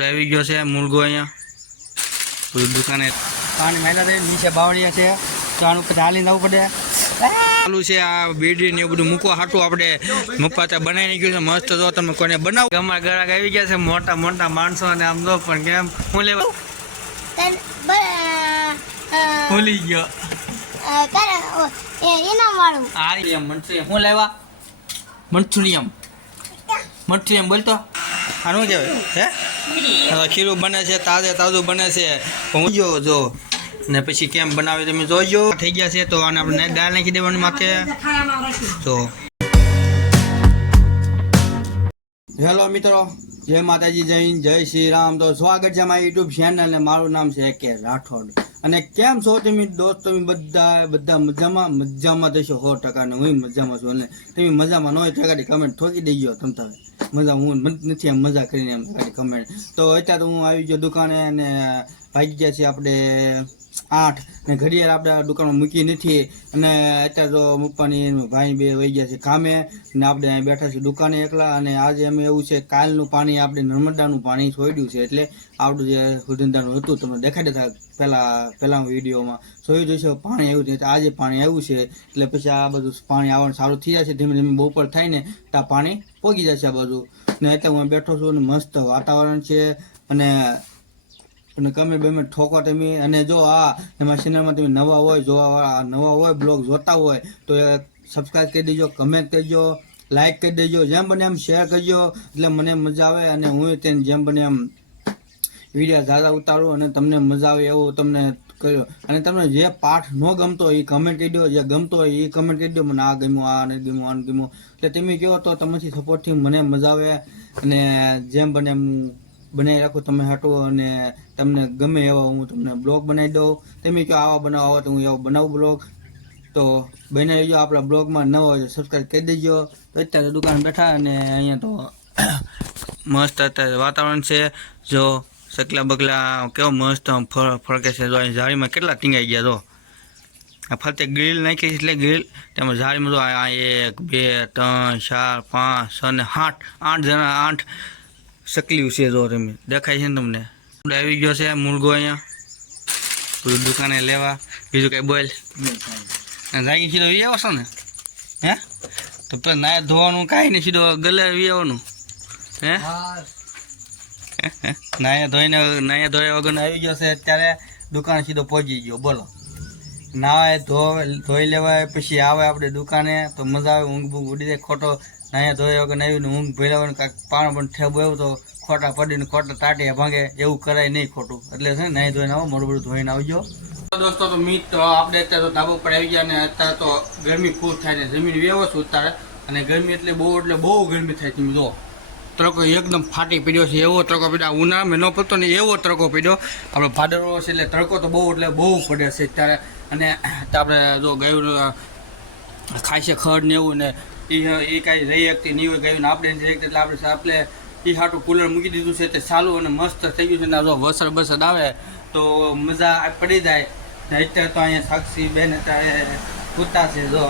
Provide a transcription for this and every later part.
આવી ગયો છે મુર્ગો અહીંયા. દુકાને પાણી મહિલા દે નીચે બાવળિયા છે. તો આનું પછી હાલીને આવવું પડે. ચાલુ છે આ બેડી ને એવું બધું મૂકવા હાટું આપણે મપ્પા ત્યાં બનાવી ગયું છે મસ્ત જો તમે કોને બનાવો. અમારા ગળાક આવી ગયા છે મોટા મોટા માણસો અને આમ જો પણ કેમ? હું લેવા? ભૂલી ગયો. હું લેવા? મંચુરિયમ. મંચુરિયમ બોલતો. આનું શું કહેવાય હે? ખીરું બને છે, તાજે તાજું બને છે. હું જો જો. ને પછી કેમ બનાવે તમે જોજો. થઈ ગયા છે, તો આને આપણે દાળ નાખી દેવાની માથે. તો હેલો મિત્રો, જય માતાજી, જય જય શ્રી રામ. તો સ્વાગત છે મારી યુટ્યુબ ચેનલ ને મારું નામ છે કે રાઠોડ. અને કેમ છો તમે દોસ્ત? તમે બધા બધા મજામાં? મજામાં થશો સો ટકા ને હું મજામાં છું. અને તમે મજામાં ન હોય તો કમેન્ટ ઠોકી દેજો તમ તમે મજા હું નથી એમ મજા કરીને એમ કમેન્ટ તો અત્યારે હું આવી ગયો દુકાને અને ભાગી ગયા છે આપણે આઠ. ને ઘડિયાળ આપણે દુકાનમાં મૂકી નથી. અને અત્યારે તો મૂકવાની ભાઈ બે વહી ગયા છે કામે. ને આપણે બેઠા છીએ દુકાને એકલા. અને આજે અમે એવું છે, કાલનું પાણી આપણે નર્મદાનું પાણી છોડ્યું છે. એટલે આપણું જે ધંધાનું હતું, તમને દેખાઈ દેતા પહેલા પહેલાં વિડીયોમાં. જોયું જોઈશે પાણી આવ્યું છે. આજે પાણી આવ્યું છે. એટલે પછી આ બધું પાણી આવવાનું સારું થઈ જશે ધીમે ધીમે બપોર થાય ને ત્યાં પાણી પોગી જશે આ બધું ને અત્યારે હું બેઠો છું અને મસ્ત વાતાવરણ છે. અને અને ગમે ગમે ઠોકો તમે, અને જો આ એમાં ચેનલમાં તમે નવા હોય, જોવા નવા હોય બ્લોગ જોતા હોય, તો એ સબસ્ક્રાઈબ કરી દેજો કમેન્ટ કરજો લાઈક કરી દેજો, જેમ બને એમ શેર કરજો એટલે મને મજા આવે અને હું તેને જેમ બને એમ વીડિયો ઝાઝા ઉતારું અને તમને મજા આવે એવું તમને કર્યો. અને તમને જે પાઠ ન ગમતો એ કમેન્ટ કરી દો જે ગમતો હોય એ કમેન્ટ કરી દો મને આ ગમ્યું, આ ને ગમ્યું, આ ગમ્યું. એટલે તમે કહો તો તમારી સપોર્ટથી મને મજા આવે અને જેમ બને એમ બનાવી રાખો, તમે હટો અને તમને ગમે એવા હું તમને બ્લોગ બનાવી દઉં. તમે કહો આવા બનાવો, આવો તો હું એવો બનાવું બ્લોગ. તો બને રહેજો આપણા બ્લોગમાં. નવા હોય સબસ્ક્રાઈબ કરી દેજો. તો અત્યારે દુકાન બેઠા અને અહીંયા તો મસ્ત અત્યારે વાતાવરણ છે. જો સકલા બગલા કેવો મસ્ત ફરકે છે. જો અહીં ઝાડીમાં કેટલા ટીંગાઈ ગયા જો આ ફરતે ગ્રીલ નાખી એટલે ગ્રીલ તેમાં ઝાડીમાં જો આ એક, બે, ત્રણ, ચાર, પાંચ, છ ને આઠ આઠ જણા, આઠ સકલી છે જો તમે દેખાય છે ને તમને? આવી ગયો છે મુરગો અહીંયા. બધું દુકાને લેવા. બીજું કઈ બોલ. જાગી સીધો વી છો ને? હે? તો પેલા નાય ધોવાનું કાંઈ નહીં, સીધો ગલે વી હે? નાયા ધોઈને, નાયા ધોયા વગર આવી ગયો છે, અત્યારે દુકાન સીધો પહોંચી ગયો. બોલો. નાવાય, ધોવે, ધોઈ લેવાય, પછી આવે આપણે દુકાને, તો મજા આવે ઊંઘ બૂંઘ ઉડી જાય, ખોટો નાયા ધોયા વગર આવીને ઊંઘ ભેળવવાનું કાંઈક પાણ પણ ઠેબો આવ્યો તો ખોટા પડીને ખોટા તાટીએ ભાંગે, એવું કરાય નહીં ખોટું. એટલે છે ને, નાહી ધોઈને આવો, મોડું બધું ધોઈને આવજો. દોસ્તો, તો મીત આપણે અત્યારે તો ધાબો પર આવી ગયા અને અત્યારે તો ગરમી ખૂબ થાય ને જમીન વ્યવો છું અત્યારે અને ગરમી એટલે બહુ એટલે બહુ ગરમી થાય તમે જો ત્રકો એકદમ ફાટી પડ્યો છે, એવો ત્રકો પડ્યો ઉનાળામાં ન પડતો ને એવો ત્રકો પડ્યો. આપણે ભાદરવો છે એટલે તડકો તો બહુ, એટલે બહુ પડે છે અત્યારે. અને આપણે જો ગયું ખાય છે ખડ ને એવું ને એ એ કાંઈ રહી શકતી નહીં હોય ગયું આપણે રહી એટલે આપણે આપણે એ હાટું કુલર મૂકી દીધું છે, તે સારું અને મસ્ત થઈ ગયું છે. ને જો વસર બસર આવે, તો મજા પડી જાય. અત્યારે તો અહીંયા સાક્ષી બેન અત્યારે કૂતા છે, જો.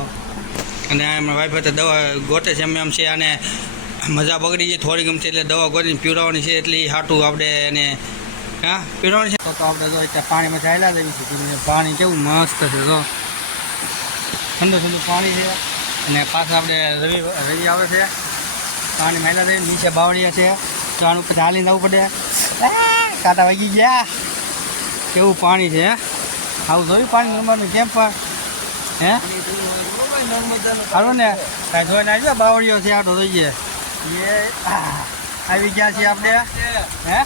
અને એમના વાઈફ હતા, દવા ગોટે છે, એમ એમ છે, અને મજા બગડી જાય થોડી ગમતી, એટલે દવા ગોતીને પીવડાવવાની છે, એટલે એ હાટું આપણે એને, હા, પીવડાવવાની છે? તો આપણે જો અત્યારે પાણીમાં ચાલ્યા જઈએ છીએ પાણી કેવું મસ્ત છે, જો. ઠંડુ ઠંડુ પાણી છે. અને પાછા આપણે રવિ રવિ આવે છે. પાણી માયલા થઈ નીચે બાવળિયા છે. તો આનું પછી હાલીને આવવું પડે. કાંટા વાગી ગયા. કેવું પાણી છે આવું જોયું પાણી નર્મદાનું કેમ પણ? હે? સારું ને. કાંઈ જોઈને આવી જાય બાવળીઓ છે આટો જોઈએ એ, આવી ગયા છીએ આપણે. હે?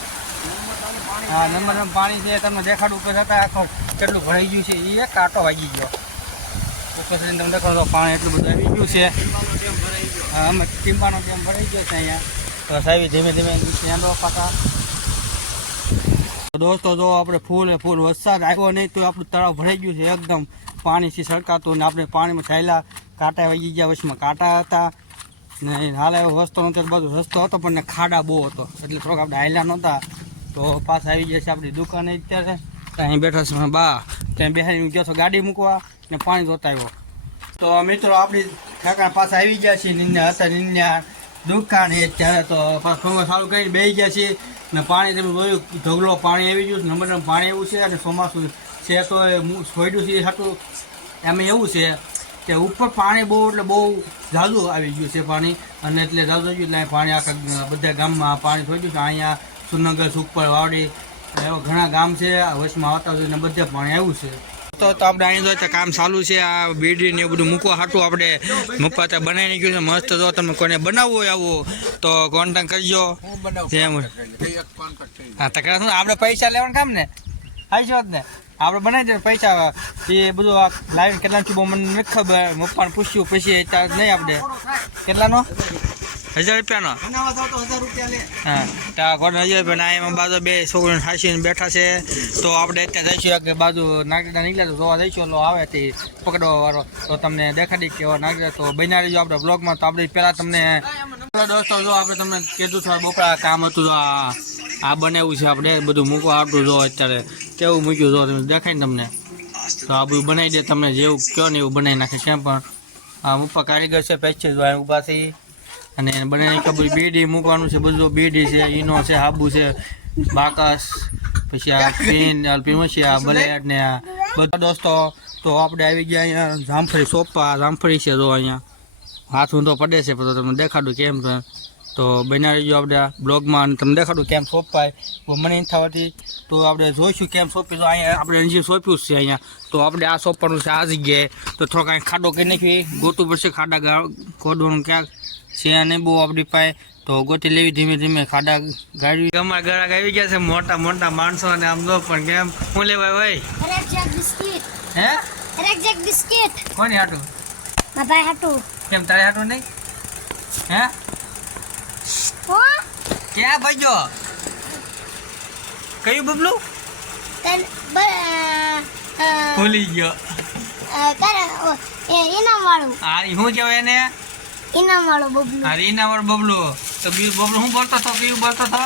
હા, નર્મદાનું પાણી છે, તમને દેખાડું કે હતા આખો કેટલું ભરાઈ ગયું છે. એ કાંટો વાગી ગયો. ઉપર થઈને તમે પાણી એટલું બધું આવી ગયું છે. અમે ટીમ્બાનો ડેમ ભરાઈ ગયો છે અહીંયા. બસ આવી ધીમે ધીમે આંદો પાછા દોસ્તો, જો આપણે ફૂલ ફૂલ વરસાદ આવ્યો નહીં, તો આપણું તળાવ ભરાઈ ગયું છે એકદમ. પાણીથી સળકાતું ને આપણે પાણીમાં થયેલા કાંટા વાગી ગયા, વચમાં કાંટા હતા. ને હાલ એવો રસ્તો નહોતો બધો રસ્તો હતો, પણ ખાડા બહુ હતો. એટલે થોડોક આપણે હાયલા નહોતા. તો પાછા આવી ગયા છે આપણી દુકાને અત્યારે. ત્યાં અહીં બેઠા છે બા. ત્યાં બેહાડી ગયો છો ગાડી મૂકવા ને પાણી જોતા આવ્યો. તો મિત્રો, આપણી ઠેકાણ પાછા આવી ગયા છીએ. નિંદ્યા હતા નિંદ્યા દુકાન એ ત્યારે તો ફોનમાં સારું કરીને બેસી ગયા છીએ. ને પાણી તમે જોયું, ઢગલો પાણી આવી ગયું નંબર પાણી એવું છે અને ચોમાસું છે તો એ છોડ્યું છે એ હાટું એમાં એવું છે કે ઉપર પાણી બહુ, એટલે બહુ ઝાઝું આવી ગયું છે પાણી. અને એટલે ઝાઝું ગયું એટલે પાણી આખા બધા ગામમાં પાણી છોડ્યું છે. અહીંયા સુનગર સુપર વાવડી, એવા ઘણા ગામ છે. વચમાં આવતા ને બધે પાણી આવ્યું છે. તો તો આપણે અહીં તો કામ ચાલુ છે આ બીડી ને એવું બધું મૂકવા હાટું આપણે મૂકવા ત્યાં બનાવી નાખ્યું છે મસ્ત જો તમે કોઈને બનાવવું હોય આવું તો કોન્ટેક્ટ કરજો. જેમ હા તકરાર શું આપણે પૈસા લેવાનું કામ ને? આવી જવાત જ ને. આપણે બનાવી દે પૈસા. એ બધું આ લાઈન કેટલા બહુ મને નથી ખબર. મપ્પાને પૂછ્યું પછી નહીં આપણે. કેટલાનો? હજાર રૂપિયાનો? હા તો કોણ હજાર રૂપિયા એમાં બાજુ બે છોકરીને હાંસીને બેઠા છે. તો આપણે અત્યારે જઈશું કે બાજુ નાગરિકતા નીકળ્યા તો જોવા જઈશું એટલે આવે તે પકડવા વાળો. તો તમને દેખાડી કે એવા નાગરિક તો બન્યા રહીજો આપણે બ્લોગમાં તો આપણે પહેલાં તમને દોસ્તો જો આપણે તમને કીધું થોડા બપોરા કામ હતું જો આ આ બનાવ્યું છે આપણે બધું મૂકવા આવતું જો અત્યારે. કેવું મૂક્યું જો તમે દેખાય ને તમને? તો આ બધું બનાવી દે તમને જેવું કહો ને એવું બનાવી નાખે છે પણ. આ ઉપર કારીગર છે પેચ છે ઊભા થઈ અને બને ખબર બીડી મૂકવાનું છે બધું બીડી છે ઈનો છે હાબુ છે બાકસ પછી આ પેન પીમસિયા બલેટ ને આ બધા દોસ્તો. તો આપણે આવી ગયા અહીંયા જામફળી સોપા જામફળી છે જો અહીંયા. હાથ ઊંધો પડે છે પણ તો તમને દેખાડું કેમ છે. તો બના રહીજો આપણે બ્લોગમાં અને તમને દેખાડું કેમ સોંપાય મને નહીં થવાથી તો આપણે જોઈશું કેમ સોંપી તો અહીંયા આપણે હજી સોંપ્યું છે અહીંયા. તો આપણે આ સોંપવાનું છે આ જગ્યાએ. તો થોડોક અહીં ખાડો કરી નાખી ગોતું પડશે ખાડા ખોદવાનું ક્યાંક. છે અને બહુ આપણી પાસે તો ગોતી લેવી ધીમે ધીમે ખાડા ગાડી અમારા ગળા આવી ગયા છે મોટા મોટા માણસો અને આમ દો પણ કેમ? હું લેવાય ભાઈ? બિસ્કિટ. હે? બિસ્કિટ. કોની હાટું? મારા ભાઈ હાટું. કેમ તારે હાટું નહીં? હે? હો? ક્યાં ભાઈજો કયું બબલું? તન ભૂલી ગયો. કરે ઓ, એ ઇનામ વાળું આ હું શું કહેવાય એને? ઇનામ વાળું બબલું આ રીના તો બીજું બબલું હું બોલતો તો કયું બોલતો તો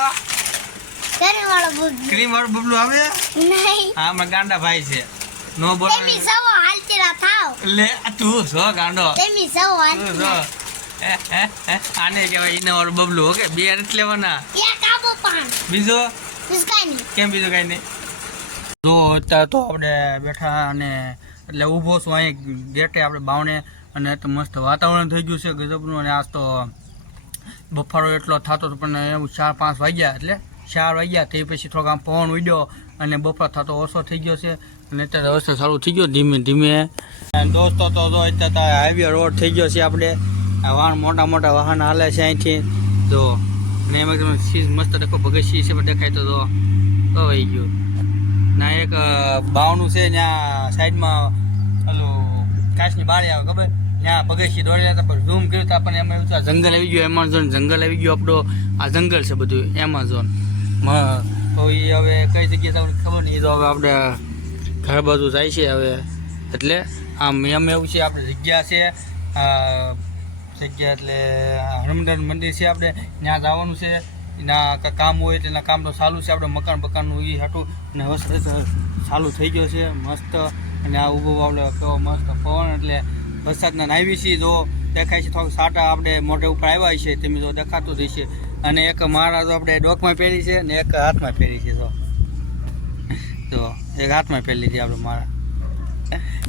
ક્રીમવાળો વાળું ક્રીમવાળો ક્રીમ આવે? નહીં. હા અમારા ગાંડા ભાઈ છે. નો બોલ તેમી સવો હાલતીરા થાવ. લે તું છો ગાંડો. તેમી સવો હાલતીરા. આને કહેવાય ઈના વાળું બબલું ઓકે બે નથી લેવાના? એક આબો પાન. બીજો? બિસ્કાની કેમ બીજું કાઈ નહીં? જો અત્યારે તો આપણે બેઠા અને એટલે ઊભો છું અહીં ગેટે આપણે બાવણે. અને તો મસ્ત વાતાવરણ થઈ ગયું છે ગજબનું. અને આજ તો બફારો એટલો થતો હતો, પણ એવું ચાર પાંચ વાગ્યા એટલે ચાર વાગ્યા તે પછી થોડોક આમ પવન ઉડ્યો અને બફાર થતો ઓછો થઈ ગયો છે. અને અત્યારે રસ્તો સારું થઈ ગયો ધીમે ધીમે. દોસ્તો તો જો અત્યારે તો હાઈવે રોડ થઈ ગયો છે આપણે. વાહન મોટા મોટા વાહન હાલે છે અહીંથી. જો, અને એમાં તમે શીશ મસ્ત દેખો ભગત છે પણ દેખાય તો તો વહી ગયો. ના, એક બાવનું છે ત્યાં સાઈડમાં કાચની બારી આવે ખબર? ત્યાં ભગતસિંહ દોડેલા હતા પણ ઝૂમ કર્યું તો આપણને એમાં એવું આ જંગલ આવી ગયું એમેઝોન જંગલ આવી ગયું આપણો આ જંગલ છે બધું એમેઝોન તો એ હવે કઈ જગ્યાએ તમને ખબર નહીં તો હવે આપણે ઘર બાજુ જાય છે હવે. એટલે આમ એમ એવું છે આપણે જગ્યા છે જગ્યા એટલે હનુમંદર મંદિર છે આપણે ત્યાં જવાનું છે. એના કામ હોય એટલે એના કામ તો ચાલુ છે આપણે મકાન બકાનનું એ હતું અને હવે ચાલુ થઈ ગયો છે મસ્ત. અને આ ઊભો આપણે કેવો મસ્ત પવન એટલે વરસાદના નાવી છે, જો દેખાય છે થોડુંક સાટા આપણે મોઢે ઉપર આવ્યા છે તેમ જો દેખાતું જ છે અને એક મારા તો આપણે ડોકમાં પહેરી છે અને એક હાથમાં પહેરી છે તો તો એક હાથમાં પહેરી છે આપણે મારા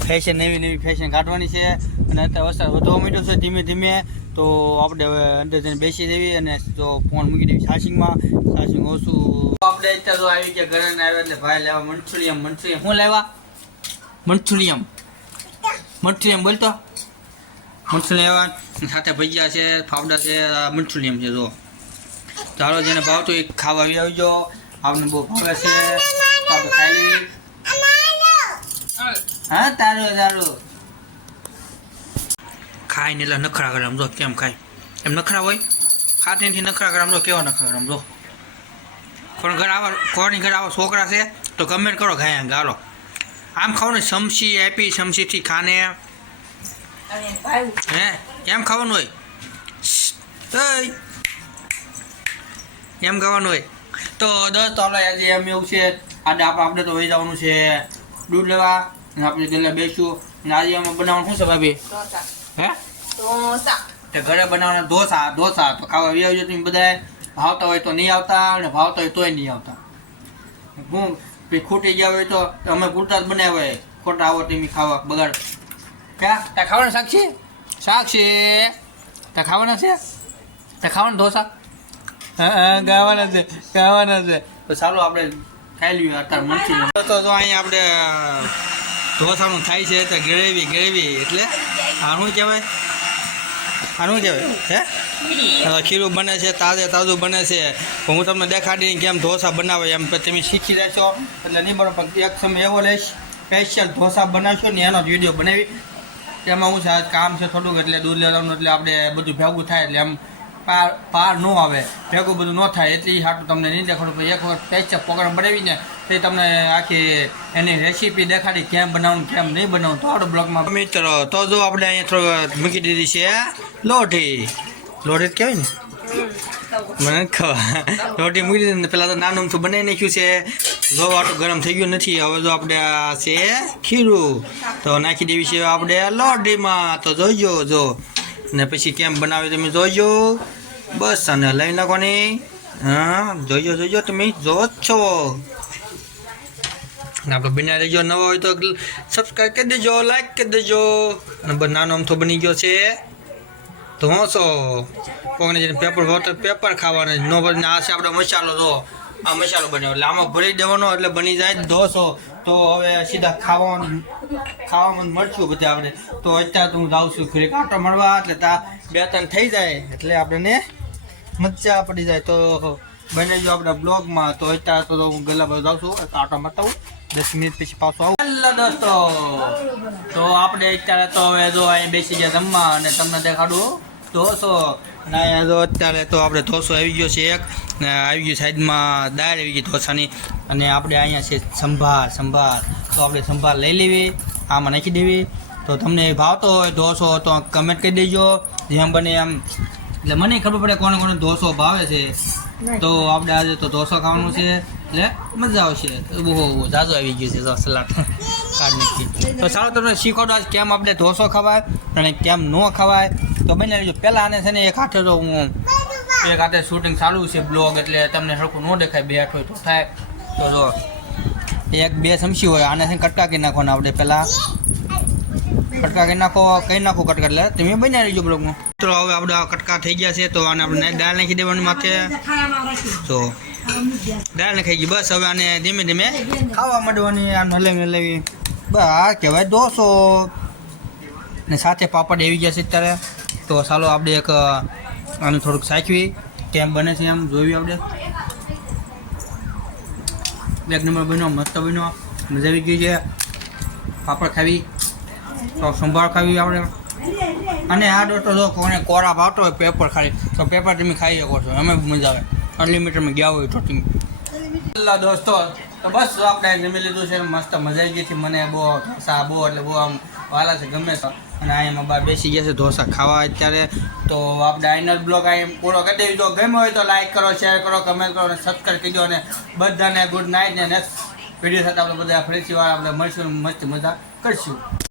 ફેશન નવી નવી ફેશન કાઢવાની છે. અને અત્યારે વરસાદ વધવા માંડ્યો છે ધીમે ધીમે, તો આપણે હવે અંદર જઈને બેસી દેવી અને તો ફોન મૂકી દેવી સાસિંગમાં. સાસિંગ ઓછું આપણે અત્યારે આવી ગયા ઘરે આવ્યા એટલે ભાઈ લેવા મંચુરિયમ મનસુરી શું લેવા? મંચુરિયમ મંચુરિયમ બોલતો મંચુરિયમ સાથે ભજીયા છે ફાફડા છે મંચુરિયમ છે જો ચાલો જેને ભાવતું એ ખાવા આવી આવજો. આપને બહુ ભાવે છે. ખાઈ હા, તારું તારું. ખાય ને એટલે નખરા કરે સમજો કેમ ખાય. એમ નખરા હોય? ખાતે નખરા કરે સમજો કેવા નખરા કરે સમજો કોણ ઘર આવા, કોની ઘર આવા છોકરા છે? તો કમેન્ટ કરો ખાય ગાલો. આમ ખાવાનું ને સમસી આપી સમસીથી ખાને. હે? એમ ખાવાનું હોય. એમ ખાવાનું હોય? તો દસ આપણે આજે એમ એવું છે આજે આપણે આપણે તો વહી જવાનું છે દૂધ લેવા અને આપણે ગલે બેસું અને આજે એમાં બનાવવાનું શું છે ભાભી? હે? તો ઘરે બનાવવાના ઢોસા ઢોસા. તો ખાવા આવી આવજો તમે બધા ભાવતા હોય તો નહીં આવતા અને ભાવતા હોય તોય નહીં આવતા. હું પછી ખૂટી ગયા હોય તો અમે પૂરતા જ બનાવ્યા ખોટા આવો તેમી ખાવા બગાડ. ક્યાં? ત્યાં ખાવાના શાક છે? શાક છે. ત્યાં ખાવાના છે? ત્યાં ખાવાના ઢોસા? હા ખાવાના છે ગાવાના છે. તો ચાલો આપણે ખાઈ લઈએ અત્યારે મનથી તો જો અહીંયા આપણે ઢોસાનું થાય છે તો ગ્રેવી ગ્રેવી એટલે. આનું કહેવાય આનું કહેવાય હે? ખીરું બને છે, તાજે તાજું બને છે. હું તમને દેખાડીને કેમ ઢોસા બનાવે એમ તમે શીખી લેશો એટલે નહીં બરોબર એક સમય એવો લઈશ સ્પેશિયલ ઢોસા બનાવશો ને એનો જ વીડિયો બનાવી. એમાં હું સાહેબ કામ છે થોડુંક, એટલે દૂધ લેવાનું, એટલે આપણે બધું ભેગું થાય, એટલે એમ પાર પાર ન આવે. ભેગું બધું ન થાય, એટલી સાટું તમને નહીં દેખાડું, પણ એક વખત સ્પેશિયલ પ્રોગ્રામ બનાવીને તે તમને આખી એની રેસીપી દેખાડી કેમ બનાવવાનું, કેમ નહીં બનાવવું તો આપણે બ્લોગમાં મિત્રો, તો જો આપણે અહીંયા થોડું મૂકી દીધી છે લોઢી. લોઢી કહેવાય ને? મને ખબર રોટી મૂકી દીધી પેલા તો નાનું અમથું બનાવી નાખ્યું છે. જો આટલું ગરમ થઈ ગયું નથી, હવે જો આપણે આ છે ખીરું, તો નાખી દેવી છે આપણે લોઢીમાં. તો જોઈજો, જો. ને પછી કેમ બનાવે તમે જોઈજો. બસ, અને લઈ નાખવાની. હા, જોઈજો જોઈજો તમે. જો જ છો આપણે બિના રહેજો, નવો હોય તો સબસ્ક્રાઈબ કરી દેજો લાઈક કરી દેજો. અને નાનો અમથો બની ગયો છે. ઢોસો કોઈને જઈને પેપર વોટર પેપર ખાવાના નો બને આ છે આપણો મસાલો, જો. આ મસાલો બન્યો. એટલે આમાં ભરી દેવાનો એટલે બની જાય ધોસો તો હવે સીધા ખાવાનું, ખાવામાં મળશું બધા આપણે. તો અત્યારે હું જાઉં છું ઘરે કાંટો મળવા, એટલે તા બે ત્રણ થઈ જાય. એટલે આપણને મજા પડી જાય. તો બને જો આપણા બ્લોગમાં. તો અત્યારે તો હું ગલા બધું જાઉં છું. કાંટો મટાવું. દસ મિનિટ પછી પાછો આવું. હેલો દોસ્તો. તો આપણે અત્યારે તો હવે જો અહીં બેસી ગયા રમવા અને તમને દેખાડું. ઢોસો અને અહીંયા તો અત્યારે તો આપણે ઢોસો આવી ગયો છે એક. ને આવી ગયું સાઈડમાં દાળ આવી ગઈ ઢોસાની. અને આપણે અહીંયા છે સંભાર સંભાર. તો આપણે સંભાર લઈ લેવી આમાં નાખી દેવી. તો તમને ભાવતો હોય ઢોસો તો કમેન્ટ કરી દેજો. જેમ બને એમ. એટલે મને ખબર પડે કોને કોને ઢોસો ભાવે છે. તો આપણે આજે તો ઢોસો ખાવાનું છે. એટલે મજા આવશે. બહુ જાજો આવી ગયું છે સલાડ. કાઢ નાખી. તો ચાલો તમને શીખવાડો આજ કેમ આપણે ઢોસો ખવાય અને કેમ ન ખવાય. તો બને લેજો. પહેલાં આને છે ને એક હાથે તો હું એક હાથે શૂટિંગ ચાલુ છે બ્લોગ એટલે તમને સરખું ન દેખાય, બે હાથ હોય તો થાય. તો જો, એક બે ચમચી હોય, આને છે ને કટકા કરી નાખવાના આપણે પહેલાં કટકા કરી નાખો કઈ નાખો કટકા એટલે. તમે બનાવી લેજો બ્લોગમાં મિત્રો હવે આપણે કટકા થઈ ગયા છે, તો આને આપણે દાળ નાખી દેવાની માથે. તો દાળ નાખી ગઈ, બસ હવે આને ધીમે ધીમે ખાવા માંડવાની આમ હલાવી હલાવી. બસ, આ કહેવાય દોસો ને સાથે પાપડ એવી ગયા છે અત્યારે. તો ચાલો આપણે એક આને થોડુંક સાચવી કેમ બને છે એમ જોયું આપણે. એક નંબર બન્યો, મસ્ત બન્યો. મજા આવી ગઈ છે. પાપડ ખાવી. તો સંભાળ ખાવી આપણે. અને આ દોસ્તો જો કોને કોરા ભાવતો હોય પેપર ખાલી, તો પેપર તમે ખાઈ શકો છો. અમે મજા આવે. અનલિમિટેડમાં ગયા હોય તો તમે. દોસ્તો, તો બસ આપણે જમી લીધું છે. મસ્ત મજા આવી ગઈ હતી મને બહુ સા બહુ એટલે બહુ આમ વાલા છે ગમે છે. અને એમાં બાર બેસી ગયા છે ઢોસા ખાવા અત્યારે. તો આપણે આઈનર બ્લોગ અહીં પૂરો કરી દેવી જો ગમ્યો હોય તો લાઈક કરો શેર કરો કમેન્ટ કરો અને સબસ્ક્રાઈબ કરી દો અને બધાને ગુડ નાઇટ ને નેક્સ્ટ વીડિયો સાથે આપણે બધા ફરીથી વાર આપણે મળીશું. મસ્ત મજા કરશું.